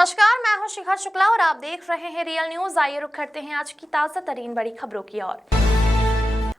नमस्कार, मैं हूं शिखा शुक्ला और आप देख रहे हैं रियल न्यूज। आइए रुक करते हैं आज की ताजा तरीन बड़ी खबरों की ओर।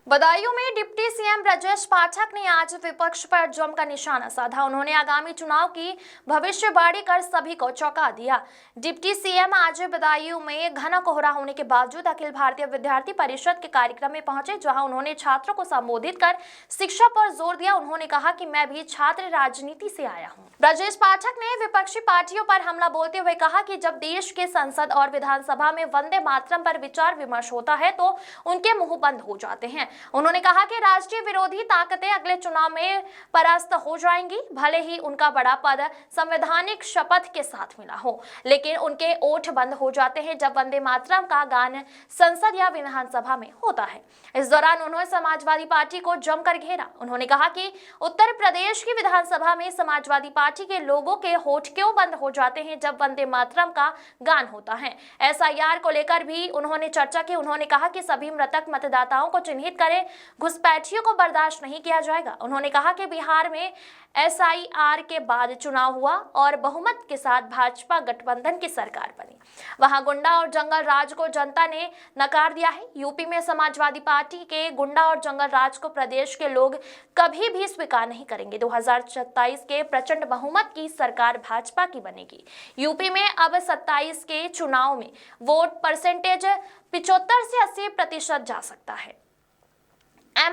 बदायूं में डिप्टी सीएम ब्रजेश पाठक ने आज विपक्ष पर जमकर निशाना साधा। उन्होंने आगामी चुनाव की भविष्यवाणी कर सभी को चौंका दिया। डिप्टी सीएम आज बदायूं में घना कोहरा होने के बावजूद अखिल भारतीय विद्यार्थी परिषद के कार्यक्रम में पहुंचे, जहां उन्होंने छात्रों को संबोधित कर शिक्षा पर जोर दिया। उन्होंने कहा कि मैं भी छात्र राजनीति से आया हूं। ब्रजेश पाठक ने विपक्षी पार्टियों पर हमला बोलते हुए कहा कि जब देश के संसद और विधानसभा में वंदे मातरम पर विचार विमर्श होता है तो उनके मुंह बंद हो जाते हैं। उन्होंने कहा कि राष्ट्रीय विरोधी ताकतें अगले चुनाव में परास्त हो जाएंगी, भले ही उनका बड़ा पद संवैधानिक शपथ के साथ मिला हो, लेकिन उनके ओठ बंद हो जाते हैं जब वंदे मातरम का गान संसद या विधानसभा में होता है। इस दौरान उन्होंने समाजवादी पार्टी को जमकर घेरा। उन्होंने कहा कि उत्तर प्रदेश की विधानसभा में समाजवादी पार्टी के लोगों के होठ क्यों बंद हो जाते हैं जब वंदे मातरम का गान होता है। एसआईआर को लेकर भी उन्होंने चर्चा की। उन्होंने कहा कि सभी मृतक मतदाताओं को चिन्हित करें, घुसपैठियों को बर्दाश्त नहीं किया जाएगा। उन्होंने कहा कि बिहार में एसआईआर के बाद चुनाव हुआ और बहुमत के साथ भाजपा गठबंधन की सरकार बनी। वहां गुंडा और जंगल राज को जनता ने नकार दिया है। यूपी में समाजवादी पार्टी के गुंडा और जंगल राज को प्रदेश के लोग कभी भी स्वीकार नहीं करेंगे। 2027 के प्रचंड बहुमत की सरकार भाजपा की बनेगी। यूपी में अब 27 के चुनाव में वोट परसेंटेज 75 से 80% जा सकता है।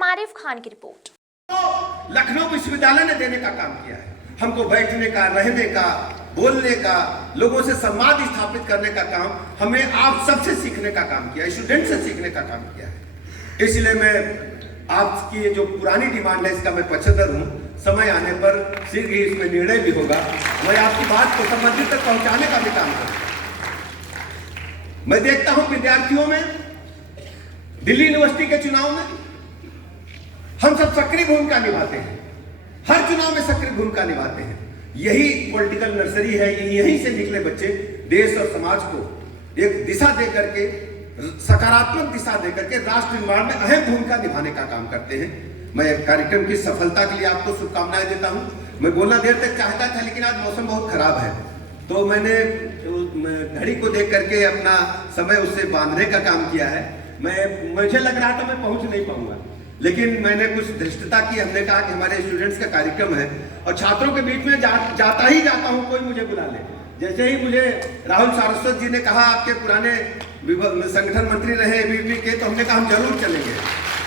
आरिफ खान की रिपोर्ट। लखनऊ विश्वविद्यालय ने देने का काम किया है। हमको बैठने का, रहने का, बोलने का, लोगों से संवाद स्थापित करने का काम हमें आप सबसे सीखने का काम किया है, स्टूडेंट से सीखने का काम किया है। इसलिए मैं आपकी जो पुरानी डिमांड है इसका मैं पक्षधर हूं। समय आने पर शीघ्र ही इसमें निर्णय भी होगा। मैं आपकी बात को संबंधित तक पहुंचाने का भी काम करूं। मैं देखता हूं विद्यार्थियों में, दिल्ली यूनिवर्सिटी के चुनाव में हम सब सक्रिय भूमिका निभाते हैं, हर चुनाव में सक्रिय भूमिका निभाते हैं। यही पॉलिटिकल नर्सरी है, यहीं से निकले बच्चे देश और समाज को एक दिशा देकर के, सकारात्मक दिशा देकर के राष्ट्र निर्माण में अहम भूमिका निभाने का काम करते हैं। मैं कार्यक्रम की सफलता के लिए आपको शुभकामनाएं देता हूं। मैं बोलना देर तक चाहता था, लेकिन आज मौसम बहुत खराब है तो मैंने घड़ी को देख करके अपना समय उससे बांधने का काम किया है। मुझे लग रहा था मैं पहुंच नहीं पाऊंगा, लेकिन मैंने कुछ धृष्टता की। हमने कहा कि हमारे स्टूडेंट्स का कार्यक्रम है और छात्रों के बीच में जाता ही जाता हूं, कोई मुझे बुला ले। जैसे ही मुझे राहुल सारस्वत जी ने कहा आपके पुराने संगठन मंत्री रहे एबीवीपी के, तो हमने कहा हम जरूर चलेंगे।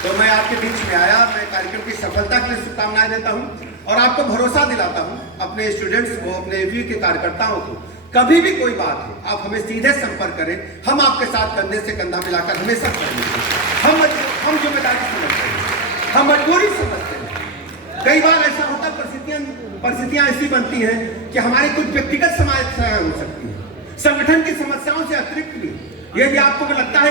तो मैं आपके बीच में आया। मैं कार्यक्रम की सफलता के लिए शुभकामनाएं देता हूं और आपको भरोसा दिलाता हूं, अपने स्टूडेंट्स को, अपने एबीवीपी के कार्यकर्ताओं को, कभी भी कोई बात हो आप हमें सीधे संपर्क करें। हम आपके साथ कंधे से कंधा मिलाकर हमेशा खड़े हैं। हम जिम्मेदारी समझते हैं, हम मजबूरी समझते हैं। कई बार ऐसा होता है, परिस्थितियां ऐसी बनती हैं कि हमारी कुछ व्यक्तिगत समस्याएं हो सकती हैं, संगठन की समस्याओं से अतिरिक्त भी। यदि आपको लगता है